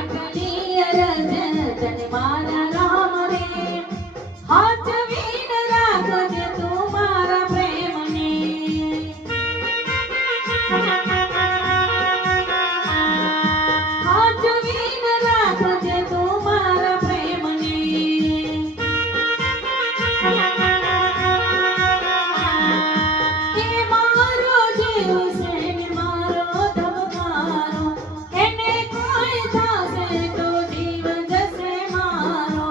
આટલી અરજ તને મારા રામ રે, હાચવીને રાખજે તું મારા પ્રેમને. હાચવીને રાખજે તું મારા પ્રેમને. એ મારો જીવ છે ને મારો ધબકારો, એને કોઈ થશે તો જીવ જશે મારો.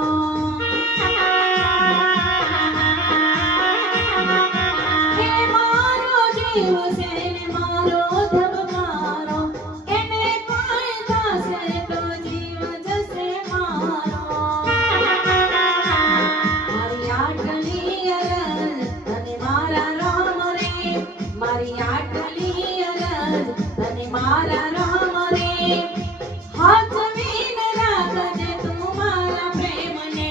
એ મારો જીવ છે ને મારો ધબકારો, એને કોઈ થશે તો જીવ જશે મારો. મારી આટલી અરજ તને મારા રામ રે, મારી આટલી અરજ તને મારા રામ રે, હાચવીને રાખજે તું મારા પ્રેમને.